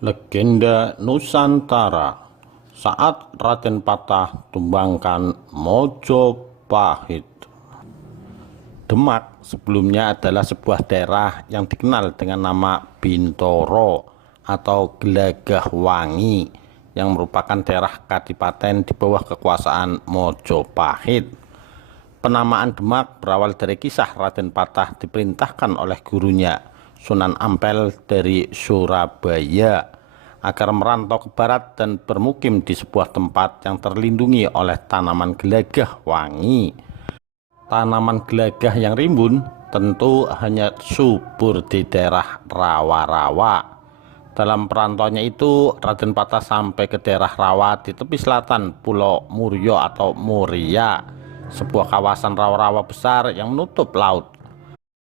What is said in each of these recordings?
Legenda Nusantara saat Raden Patah tumbangkan Mojopahit. Demak sebelumnya adalah sebuah daerah yang dikenal dengan nama Bintoro atau Gelagahwangi yang merupakan daerah kadipaten di bawah kekuasaan Mojopahit. Penamaan Demak berawal dari kisah Raden Patah diperintahkan oleh gurunya Sunan Ampel dari Surabaya agar merantau ke barat dan bermukim di sebuah tempat yang terlindungi oleh tanaman gelagah wangi. Tanaman gelagah yang rimbun tentu hanya subur di daerah rawa-rawa. Dalam perantauannya itu, Raden Patah sampai ke daerah rawa di tepi selatan Pulau Muryo atau Muria, sebuah kawasan rawa-rawa besar yang menutup laut,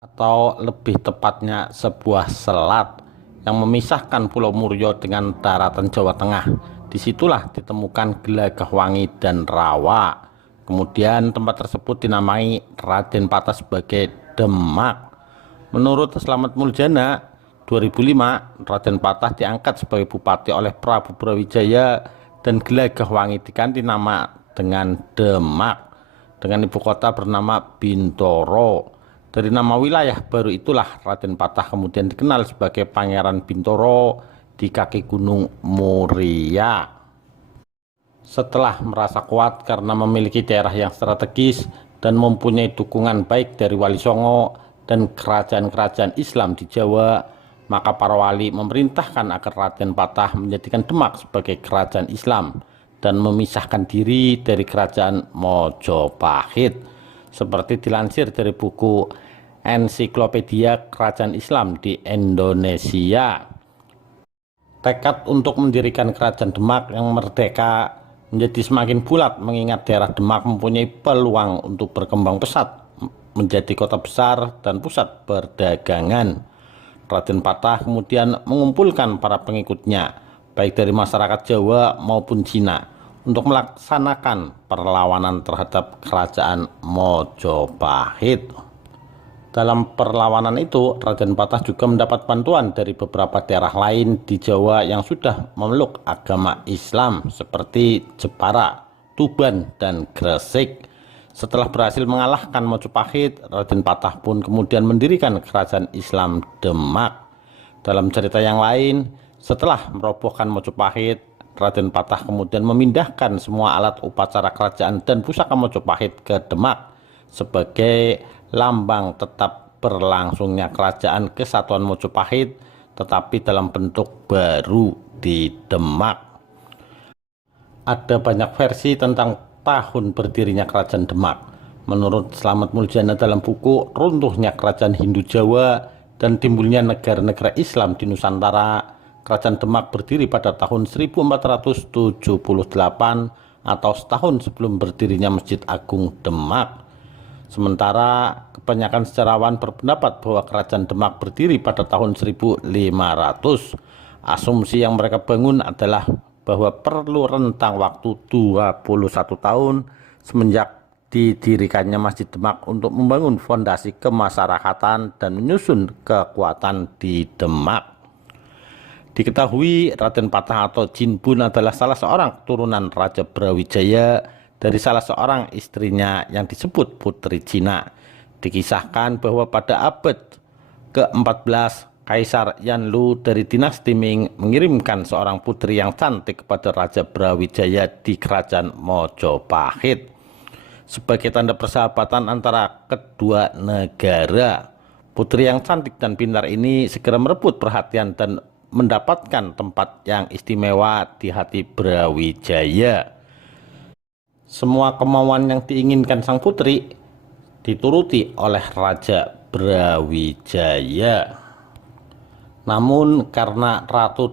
atau lebih tepatnya sebuah selat yang memisahkan Pulau Muryo dengan daratan Jawa Tengah. Disitulah ditemukan Gelagahwangi dan rawa. Kemudian tempat tersebut dinamai Raden Patah sebagai Demak. Menurut Slamet Muljana 2005, Raden Patah diangkat sebagai bupati oleh Prabu Brawijaya dan Gelagahwangi diganti nama dengan Demak dengan ibu kota bernama Bintoro. Dari nama wilayah baru itulah Raden Patah kemudian dikenal sebagai Pangeran Bintoro di kaki Gunung Muria. Setelah merasa kuat karena memiliki daerah yang strategis dan mempunyai dukungan baik dari Wali Songo dan kerajaan-kerajaan Islam di Jawa, maka para wali memerintahkan agar Raden Patah menjadikan Demak sebagai kerajaan Islam dan memisahkan diri dari kerajaan Mojopahit, seperti dilansir dari buku Ensiklopedia Kerajaan Islam di Indonesia. Tekad untuk mendirikan kerajaan Demak yang merdeka menjadi semakin bulat mengingat daerah Demak mempunyai peluang untuk berkembang pesat menjadi kota besar dan pusat perdagangan. Raden Patah kemudian mengumpulkan para pengikutnya baik dari masyarakat Jawa maupun Cina untuk melaksanakan perlawanan terhadap kerajaan Mojopahit. Dalam perlawanan itu, Raden Patah juga mendapat bantuan dari beberapa daerah lain di Jawa yang sudah memeluk agama Islam seperti Jepara, Tuban, dan Gresik. Setelah berhasil mengalahkan Mojopahit, Raden Patah pun kemudian mendirikan kerajaan Islam Demak. Dalam cerita yang lain, setelah merobohkan Mojopahit, Raden Patah kemudian memindahkan semua alat upacara kerajaan dan pusaka Mojopahit ke Demak sebagai lambang tetap berlangsungnya kerajaan kesatuan Mojopahit, tetapi dalam bentuk baru di Demak. Ada banyak versi tentang tahun berdirinya kerajaan Demak. Menurut Slamet Muljana dalam buku Runtuhnya Kerajaan Hindu Jawa dan Timbulnya Negara-negara Islam di Nusantara, kerajaan Demak berdiri pada tahun 1478 atau setahun sebelum berdirinya Masjid Agung Demak. Sementara kebanyakan sejarawan berpendapat bahwa kerajaan Demak berdiri pada tahun 1500. Asumsi yang mereka bangun adalah bahwa perlu rentang waktu 21 tahun semenjak didirikannya Masjid Demak untuk membangun fondasi kemasyarakatan dan menyusun kekuatan di Demak. Diketahui Raden Patah atau Jinbun adalah salah seorang keturunan Raja Brawijaya dari salah seorang istrinya yang disebut Putri Cina. Dikisahkan bahwa pada abad ke-14, Kaisar Yanlu dari dinasti Ming mengirimkan seorang putri yang cantik kepada Raja Brawijaya di kerajaan Mojopahit. Sebagai tanda persahabatan antara kedua negara, putri yang cantik dan pintar ini segera merebut perhatian dan mendapatkan tempat yang istimewa di hati Brawijaya. Semua kemauan yang diinginkan sang putri dituruti oleh Raja Brawijaya. Namun karena Ratu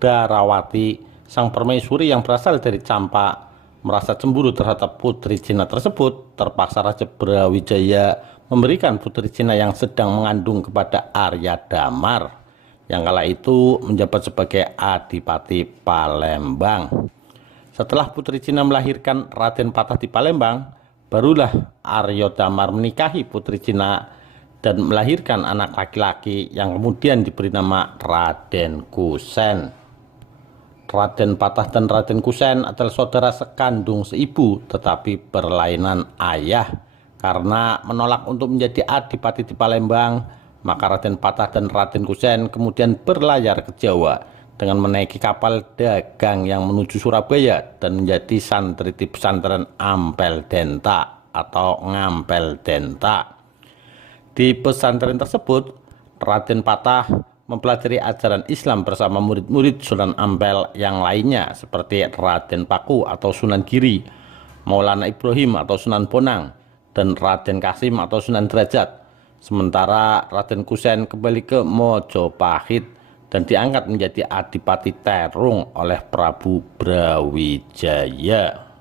Darawati, sang permaisuri yang berasal dari Campa, merasa cemburu terhadap putri Cina tersebut, terpaksa Raja Brawijaya memberikan putri Cina yang sedang mengandung kepada Arya Damar, yang kala itu menjabat sebagai Adipati Palembang. Setelah putri Cina melahirkan Raden Patah di Palembang, barulah Arya Damar menikahi putri Cina dan melahirkan anak laki-laki yang kemudian diberi nama Raden Kusen. Raden Patah dan Raden Kusen adalah saudara sekandung seibu tetapi berlainan ayah. Karena menolak untuk menjadi adipati di Palembang, maka Raden Patah dan Raden Kusen kemudian berlayar ke Jawa dengan menaiki kapal dagang yang menuju Surabaya dan menjadi santri di pesantren Ampel Denta atau Ngampel Denta. Di pesantren tersebut, Raden Patah mempelajari ajaran Islam bersama murid-murid Sunan Ampel yang lainnya seperti Raden Paku atau Sunan Giri, Maulana Ibrahim atau Sunan Bonang, dan Raden Kasim atau Sunan Derajat. Sementara Raden Kusen kembali ke Mojopahit dan diangkat menjadi Adipati Terung oleh Prabu Brawijaya.